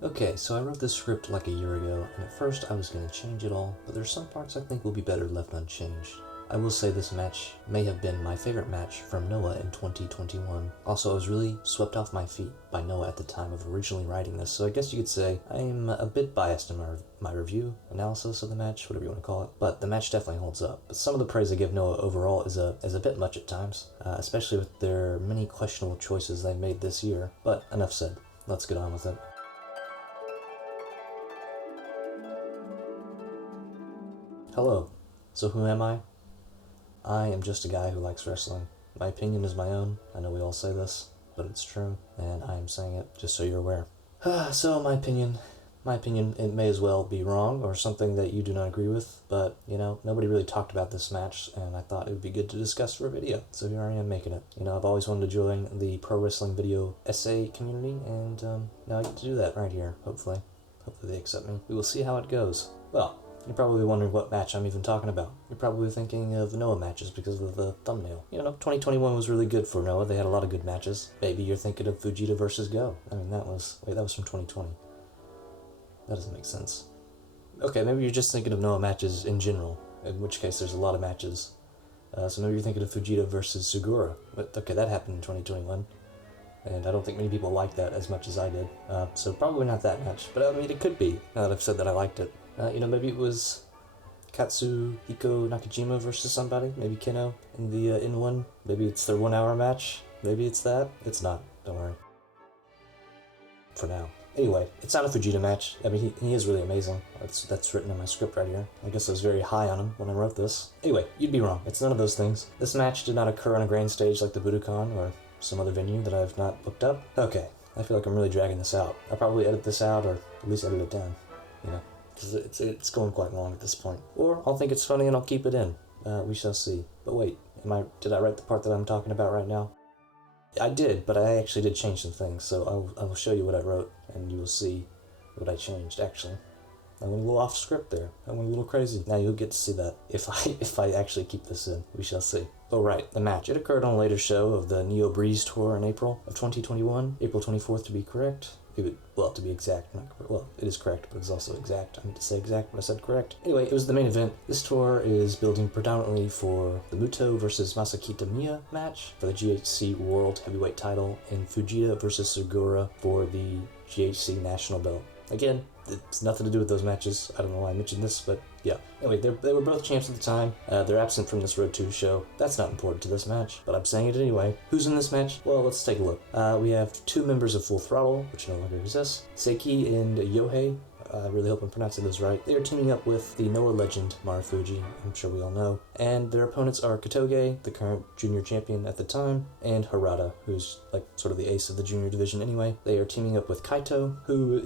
Okay, so I wrote this script like a year ago, and at first I was going to change it all, but there's some parts I think will be better left unchanged. I will say this match may have been my favorite match from Noah in 2021. Also, I was really swept off my feet by Noah at the time of originally writing this, so I guess you could say I'm a bit biased in my review, analysis of the match, whatever you want to call it, but the match definitely holds up. But some of the praise I give Noah overall is a bit much at times, especially with their many questionable choices they made this year. But enough said, let's get on with it. Hello. So who am I? I am just a guy who likes wrestling. My opinion is my own. I know we all say this, but it's true, and I am saying it just so you're aware. So my opinion, it may as well be wrong or something that you do not agree with, but, nobody really talked about this match, and I thought it would be good to discuss for a video. So here I am making it. I've always wanted to join the pro wrestling video essay community, and now I get to do that right here, hopefully. Hopefully they accept me. We will see how it goes. Well, you're probably wondering what match I'm even talking about. You're probably thinking of Noah matches because of the thumbnail. 2021 was really good for Noah. They had a lot of good matches. Maybe you're thinking of Fujita versus Go. I mean, that was from 2020. That doesn't make sense. Okay, maybe you're just thinking of Noah matches in general, in which case there's a lot of matches. So maybe you're thinking of Fujita versus Sugura. But okay, that happened in 2021. And I don't think many people liked that as much as I did. So probably not that match. But I mean, it could be, now that I've said that I liked it. Maybe it was Katsuhiko Nakajima versus somebody. Maybe Keno in the in one. Maybe it's their 1 hour match. Maybe it's that. It's not. Don't worry. For now. Anyway, it's not a Fujita match. I mean, he is really amazing. That's written in my script right here. I guess I was very high on him when I wrote this. Anyway, you'd be wrong. It's none of those things. This match did not occur on a grand stage like the Budokan or some other venue that I've not looked up. Okay, I feel like I'm really dragging this out. I'll probably edit this out or at least edit it down, because it's going quite long at this point. Or I'll think it's funny and I'll keep it in. We shall see. But wait, did I write the part that I'm talking about right now? I did, but I actually did change some things, so I will show you what I wrote, and you will see what I changed, actually. I went a little off script there. I went a little crazy. Now you'll get to see that if I actually keep this in. We shall see. Oh right, the match. It occurred on a later show of the Neo Breeze tour in April of 2021. April 24th to be correct. To be exact. It is correct, but it's also exact. I meant to say exact, but I said correct. Anyway, it was the main event. This tour is building predominantly for the Muto versus Masakita Miya match for the GHC World Heavyweight title and Fujita versus Sugura for the GHC National belt. Again, it's nothing to do with those matches. I don't know why I mentioned this, but yeah. Anyway, they were both champs at the time. They're absent from this Road 2 show. That's not important to this match, but I'm saying it anyway. Who's in this match? Well, let's take a look. We have two members of Full Throttle, which no longer exists. Seiki and Yohei. I really hope I'm pronouncing those right. They are teaming up with the Noah legend Marufuji, I'm sure we all know. And their opponents are Kotoge, the current junior champion at the time, and Harada, who's like sort of the ace of the junior division anyway. They are teaming up with Kaito, who,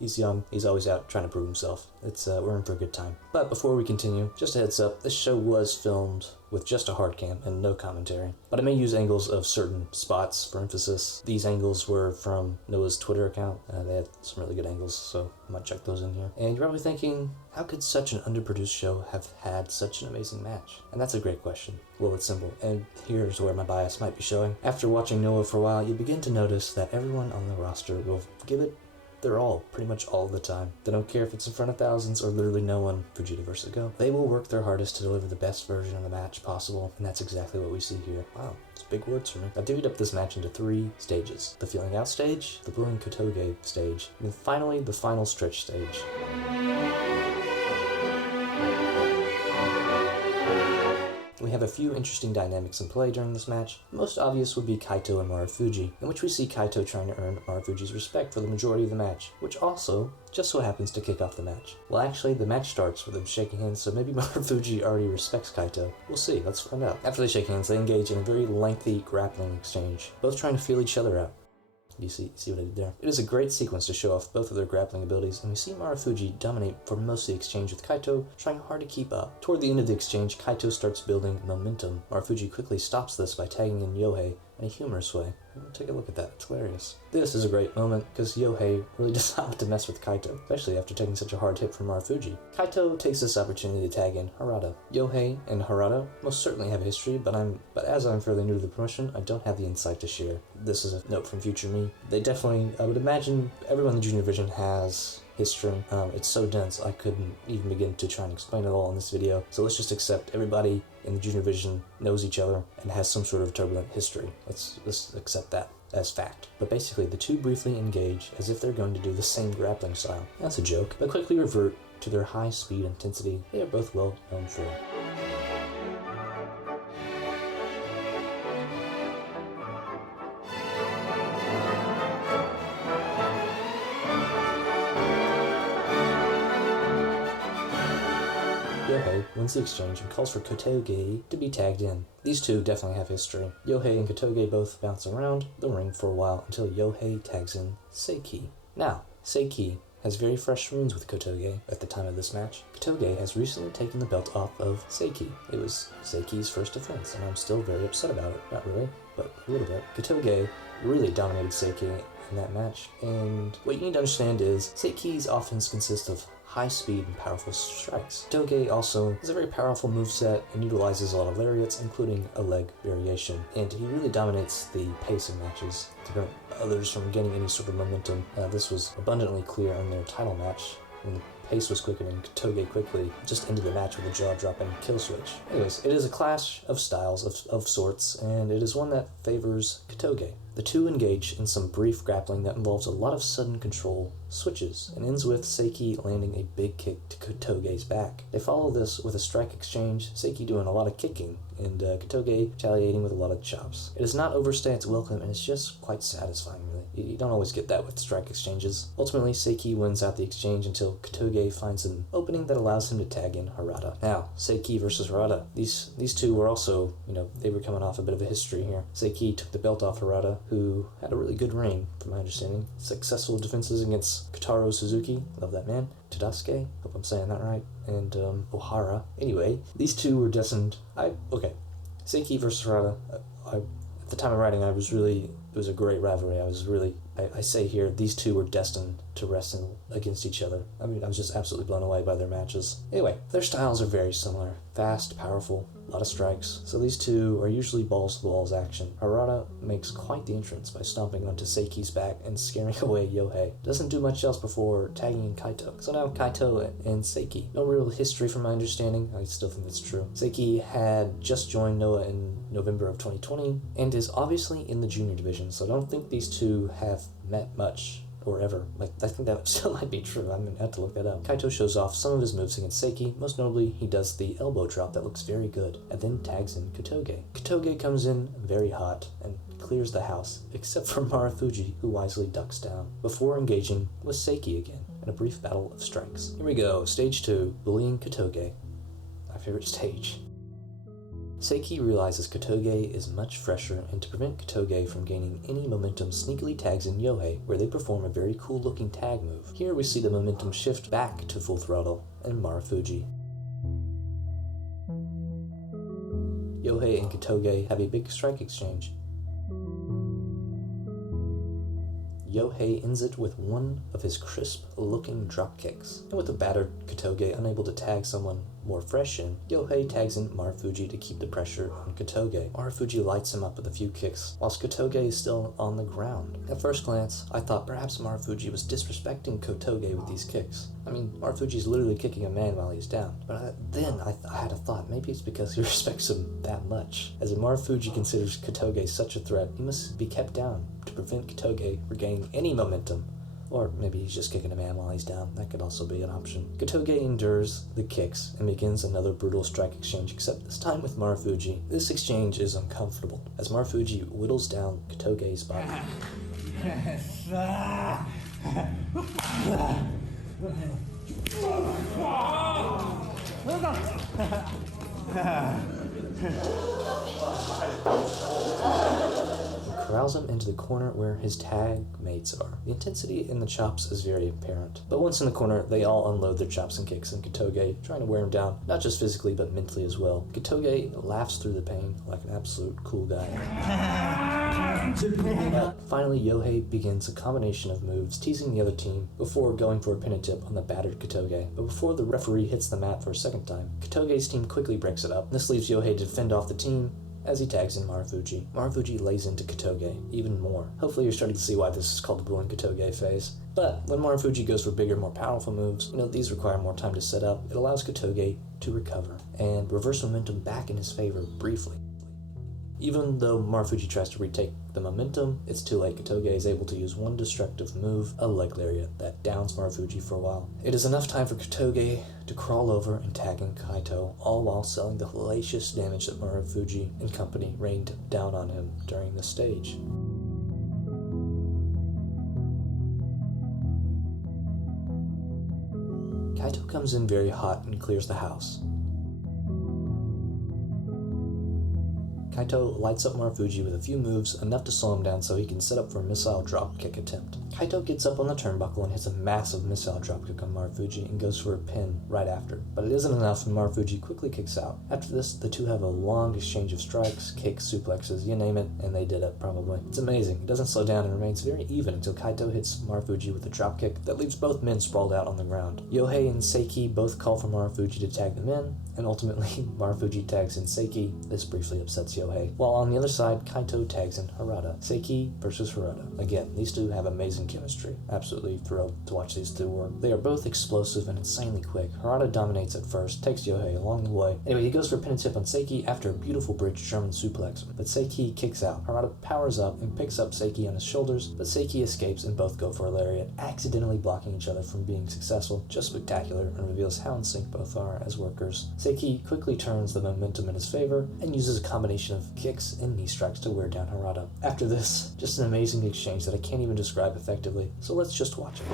he's young, he's always out trying to prove himself. We're in for a good time. But before we continue, just a heads up, this show was filmed with just a hard cam and no commentary. But I may use angles of certain spots for emphasis. These angles were from Noah's Twitter account. They had some really good angles, so I might check those in here. And you're probably thinking, how could such an underproduced show have had such an amazing match? And that's a great question. Well, it's simple, and here's where my bias might be showing. After watching Noah for a while, you begin to notice that everyone on the roster will give it their all, pretty much all the time. They don't care if it's in front of thousands or literally no one, Fujita versus Go. They will work their hardest to deliver the best version of the match possible, and that's exactly what we see here. Wow, it's big words for me. I've divvied up this match into 3 stages. The feeling out stage, the booing Kotoge stage, and finally the final stretch stage. We have a few interesting dynamics in play during this match. The most obvious would be Kaito and Marufuji, in which we see Kaito trying to earn Marufuji's respect for the majority of the match, which also just so happens to kick off the match. Well, actually, the match starts with them shaking hands, so maybe Marufuji already respects Kaito. We'll see, let's find out. After they shake hands, they engage in a very lengthy grappling exchange, both trying to feel each other out. You see what I did there? It is a great sequence to show off both of their grappling abilities, and we see Marufuji dominate for most of the exchange with Kaito, trying hard to keep up. Toward the end of the exchange, Kaito starts building momentum. Marufuji quickly stops this by tagging in Yohei, in a humorous way. Take a look at that, it's hilarious. This is a great moment because Yohei really does not want to mess with Kaito, especially after taking such a hard hit from Marufuji. Kaito takes this opportunity to tag in Harada. Yohei and Harada most certainly have a history, but as I'm fairly new to the promotion, I don't have the insight to share. This is a note from future me. They definitely, I would imagine everyone in the junior division has history. It's so dense I couldn't even begin to try and explain it all in this video, so let's just accept everybody in the junior division knows each other and has some sort of turbulent history. Let's accept that as fact. But basically, the two briefly engage as if they're going to do the same grappling style. That's a joke, but quickly revert to their high speed intensity they are both well known for. Yohei wins the exchange and calls for Kotoge to be tagged in. These two definitely have history. Yohei and Kotoge both bounce around the ring for a while until Yohei tags in Seiki. Now, Seiki has very fresh wounds with Kotoge at the time of this match. Kotoge has recently taken the belt off of Seiki. It was Seiki's first defense, and I'm still very upset about it. Not really, but a little bit. Kotoge really dominated Seiki in that match, and what you need to understand is Seiki's offense consists of high speed and powerful strikes. Kotoge also has a very powerful moveset and utilizes a lot of lariats, including a leg variation, and he really dominates the pace of matches to prevent others from getting any sort of momentum. This was abundantly clear in their title match, when the pace was quickening. Kotoge quickly just ended the match with a jaw-dropping kill switch. Anyways, it is a clash of styles of sorts, and it is one that favors Kotoge. The two engage in some brief grappling that involves a lot of sudden control switches, and ends with Seiki landing a big kick to Kotoge's back. They follow this with a strike exchange, Seiki doing a lot of kicking, and Kotoge retaliating with a lot of chops. It does not overstay its welcome, and it's just quite satisfying, really. You don't always get that with strike exchanges. Ultimately, Seiki wins out the exchange until Kotoge finds an opening that allows him to tag in Harada. Now, Seiki versus Harada. These two were also, they were coming off a bit of a history here. Seiki took the belt off Harada, who had a really good reign, from my understanding. Successful defenses against Kotaro Suzuki, love that man, Tadasuke, hope I'm saying that right, and Ohara. Anyway, these two were destined, Seiki versus Harada, at the time of writing, it was a great rivalry. I say here, these two were destined to wrestle against each other. I was just absolutely blown away by their matches. Anyway, their styles are very similar. Fast, powerful, a lot of strikes. So these two are usually balls to the walls action. Harada makes quite the entrance by stomping onto Seiki's back and scaring away Yohei. Doesn't do much else before tagging in Kaito. So now Kaito and Seiki. No real history from my understanding. I still think that's true. Seiki had just joined Noah in November of 2020 and is obviously in the junior division, so I don't think these two have met much or ever. I think that still might be true. I'm gonna have to look that up. Kaito shows off some of his moves against Seiki. Most notably, he does the elbow drop that looks very good, and then tags in Kotoge. Kotoge comes in very hot and clears the house, except for Marufuji, who wisely ducks down, before engaging with Seiki again in a brief battle of strikes. Here we go, stage 2, bullying Kotoge. My favorite stage. Seiki realizes Kotoge is much fresher, and to prevent Kotoge from gaining any momentum, sneakily tags in Yohei, where they perform a very cool looking tag move. Here we see the momentum shift back to full throttle and Marufuji. Yohei and Kotoge have a big strike exchange. Yohei ends it with one of his crisp-looking drop kicks, and with the battered Kotoge unable to tag someone more fresh in, Yohei tags in Marufuji to keep the pressure on Kotoge. Marufuji lights him up with a few kicks, whilst Kotoge is still on the ground. At first glance, I thought perhaps Marufuji was disrespecting Kotoge with these kicks. Marufuji's literally kicking a man while he's down. But then I had a thought, maybe it's because he respects him that much. As Marufuji considers Kotoge such a threat, he must be kept down to prevent Kotoge regaining any momentum. Or maybe he's just kicking a man while he's down. That could also be an option. Kotoge endures the kicks and begins another brutal strike exchange, except this time with Marufuji. This exchange is uncomfortable, as Marufuji whittles down Kotoge's body. Corrals him into the corner where his tag mates are. The intensity in the chops is very apparent. But once in the corner, they all unload their chops and kicks, and Kotoge trying to wear him down, not just physically, but mentally as well. Kotoge laughs through the pain like an absolute cool guy. Finally, Yohei begins a combination of moves, teasing the other team before going for a pin and tip on the battered Kotoge. But before the referee hits the mat for a second time, Kotoge's team quickly breaks it up. This leaves Yohei to defend off the team as he tags in Marufuji. Marufuji lays into Kotoge even more. Hopefully you're starting to see why this is called the Bullying Kotoge phase. But when Marufuji goes for bigger, more powerful moves, these require more time to set up, it allows Kotoge to recover and reverse momentum back in his favor briefly. Even though Marufuji tries to retake the momentum, it's too late. Kotoge is able to use one destructive move, a leg lariat, that downs Marufuji for a while. It is enough time for Kotoge to crawl over and tag in Kaito, all while selling the hellacious damage that Marufuji and company rained down on him during the stage. Kaito comes in very hot and clears the house. Kaito lights up Marufuji with a few moves, enough to slow him down so he can set up for a missile dropkick attempt. Kaito gets up on the turnbuckle and hits a massive missile dropkick on Marufuji and goes for a pin right after. But it isn't enough and Marufuji quickly kicks out. After this, the two have a long exchange of strikes, kicks, suplexes, you name it, and they did it, probably. It's amazing. It doesn't slow down and remains very even until Kaito hits Marufuji with a dropkick that leaves both men sprawled out on the ground. Yohei and Seiki both call for Marufuji to tag them in, and ultimately Marufuji tags in Seiki. This briefly upsets Yohei. While on the other side, Kaito tags in Harada. Seiki versus Harada. Again, these two have amazing chemistry. Absolutely thrilled to watch these two work. They are both explosive and insanely quick. Harada dominates at first, takes Yohei along the way. Anyway, he goes for a pin and tip on Seiki after a beautiful bridge German suplex, but Seiki kicks out. Harada powers up and picks up Seiki on his shoulders, but Seiki escapes and both go for a lariat, accidentally blocking each other from being successful. Just spectacular, and reveals how in sync both are as workers. Seiki quickly turns the momentum in his favor and uses a combination of kicks and knee strikes to wear down Harada. After this, just an amazing exchange that I can't even describe effectively, so let's just watch it.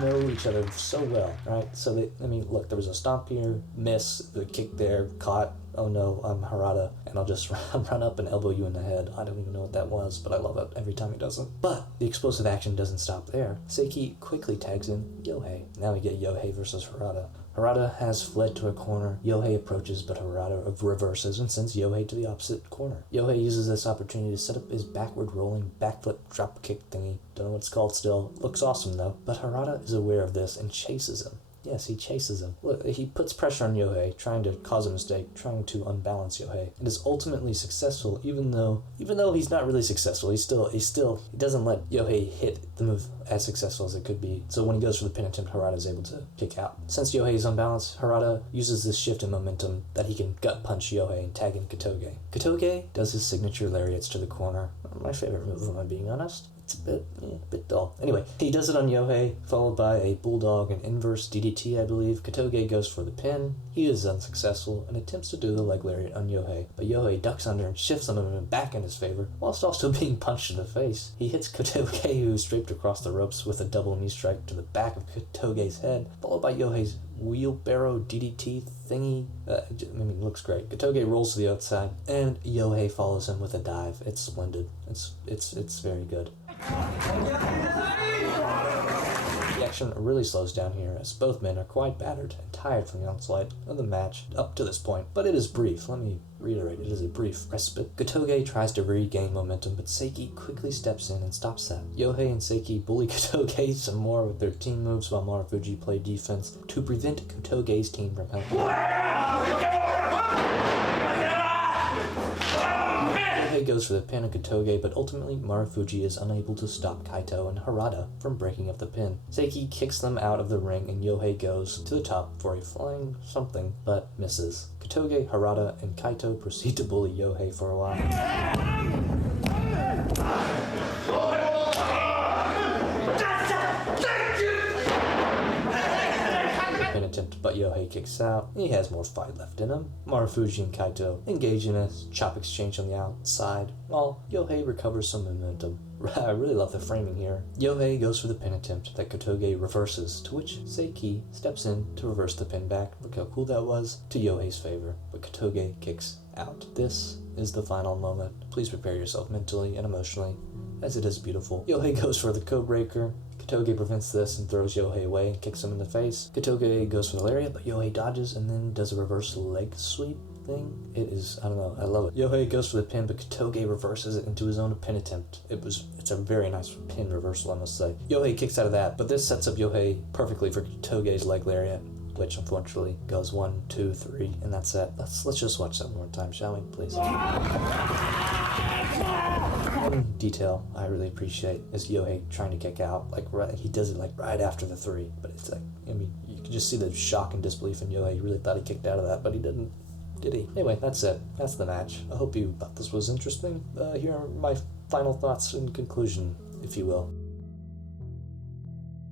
Know each other so well, right? So look, there was a stomp here, miss, the kick there, caught, oh no, I'm Harada, and I'll just run up and elbow you in the head. I don't even know what that was, but I love it every time he does it. But the explosive action doesn't stop there. Seiki quickly tags in Yohei. Now we get Yohei versus Harada. Harada has fled to a corner. Yohei approaches, but Harada reverses and sends Yohei to the opposite corner. Yohei uses this opportunity to set up his backward rolling backflip dropkick thingy. Don't know what it's called still. Looks awesome though. But Harada is aware of this and chases him. Yes, he chases him. Look, he puts pressure on Yohei, trying to cause a mistake, trying to unbalance Yohei, and is ultimately successful, even though he's not really successful. He doesn't let Yohei hit the move as successful as it could be. So when he goes for the pin attempt, Harada is able to kick out. Since Yohei is unbalanced, Harada uses this shift in momentum that he can gut punch Yohei and tag in Kotoge. Kotoge does his signature lariats to the corner. My favorite move, if I'm being honest. It's a bit dull. Anyway, he does it on Yohei, followed by a bulldog and inverse DDT, I believe. Kotoge goes for the pin. He is unsuccessful and attempts to do the leg lariat on Yohei, but Yohei ducks under and shifts the momentum back in his favor, whilst also being punched in the face. He hits Kotoge, who is draped across the ropes, with a double knee strike to the back of Kotoge's head, followed by Yohei's wheelbarrow DDT thingy. Looks great. Kotoge rolls to the outside, and Yohei follows him with a dive. It's splendid. It's very good. The action really slows down here, as both men are quite battered and tired from the onslaught of the match up to this point, but it is brief. Let me reiterate, it is a brief respite. Kotoge tries to regain momentum, but Seiki quickly steps in and stops that. Yohei and Seiki bully Kotoge some more with their team moves while Marufuji play defense to prevent Kotoge's team from helping. Yohei goes for the pin on Kotoge, but ultimately Marufuji is unable to stop Kaito and Harada from breaking up the pin. Seiki kicks them out of the ring and Yohei goes to the top for a flying something, but misses. Kotoge, Harada, and Kaito proceed to bully Yohei for a while. Attempt, but Yohei kicks out. He has more fight left in him. Marufuji and Kaito engage in a chop exchange on the outside, while Yohei recovers some momentum, I really love the framing here. Yohei goes for the pin attempt that Kotoge reverses, to which Seiki steps in to reverse the pin back. Look how cool that was, to Yohei's favor, but Kotoge kicks out. This is the final moment. Please prepare yourself mentally and emotionally, as it is beautiful. Yohei goes for the code breaker. Kotoge prevents this and throws Yohei away and kicks him in the face. Kotoge goes for the lariat, but Yohei dodges and then does a reverse leg sweep thing. It is, I don't know, I love it. Yohei goes for the pin, but Kotoge reverses it into his own pin attempt. It's a very nice pin reversal, I must say. Yohei kicks out of that, but this sets up Yohei perfectly for Kotoge's leg lariat, which unfortunately goes 1, 2, 3, and that's it. Let's just watch that one more time, shall we, please? One detail I really appreciate is Yohei trying to kick out. He does it right after the 3, but it's you can just see the shock and disbelief in Yohei. He really thought he kicked out of that, but he didn't. Did he? Anyway, that's it. That's the match. I hope you thought this was interesting. Here are my final thoughts in conclusion, if you will.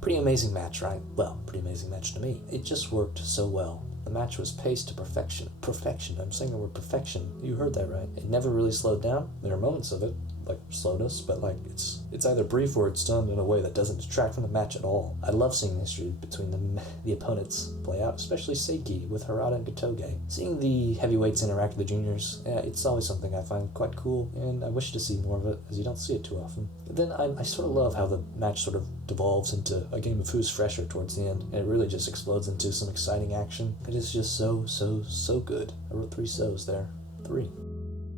Pretty amazing match, right? Well, pretty amazing match to me. It just worked so well. The match was paced to perfection. Perfection. I'm saying the word perfection. You heard that right. It never really slowed down. There are moments of it, like slowness, but it's either brief or it's done in a way that doesn't detract from the match at all. I love seeing the history between the opponents play out, especially Seiki with Harada and Kotoge. Seeing the heavyweights interact with the juniors, it's always something I find quite cool, and I wish to see more of it, as you don't see it too often. But then I sort of love how the match sort of devolves into a game of who's fresher towards the end, and it really just explodes into some exciting action. It is just so good. I wrote 3 so's there. 3.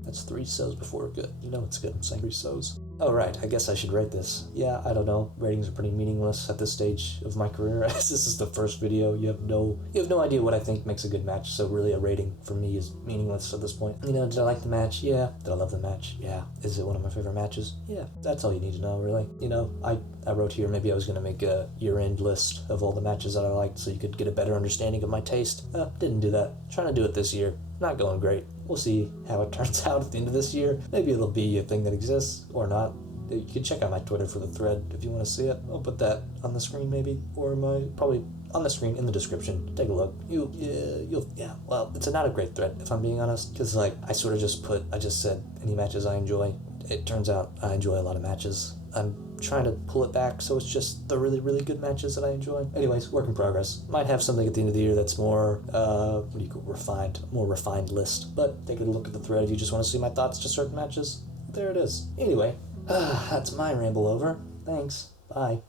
That's 3 so's before good. You know it's good. I'm saying 3 so's. Oh, right. I guess I should rate this. Yeah, I don't know. Ratings are pretty meaningless at this stage of my career. This is the first video. You have no idea what I think makes a good match. So really a rating for me is meaningless at this point. Did I like the match? Yeah. Did I love the match? Yeah. Is it one of my favorite matches? Yeah. That's all you need to know, really. I wrote here maybe I was going to make a year-end list of all the matches that I liked so you could get a better understanding of my taste. Didn't do that. Trying to do it this year. Not going great. We'll see how it turns out at the end of this year. Maybe it'll be a thing that exists or not. You can check out my Twitter for the thread if you want to see it. I'll put that on the screen maybe, or probably on the screen in the description. Take a look. Well, it's not a great thread if I'm being honest, because I just said any matches I enjoy. It turns out I enjoy a lot of matches. I'm trying to pull it back so it's just the really, really good matches that I enjoy. Anyways, work in progress. Might have something at the end of the year that's more, more refined list. But take a look at the thread if you just want to see my thoughts to certain matches. There it is. Anyway, that's my ramble over. Thanks. Bye.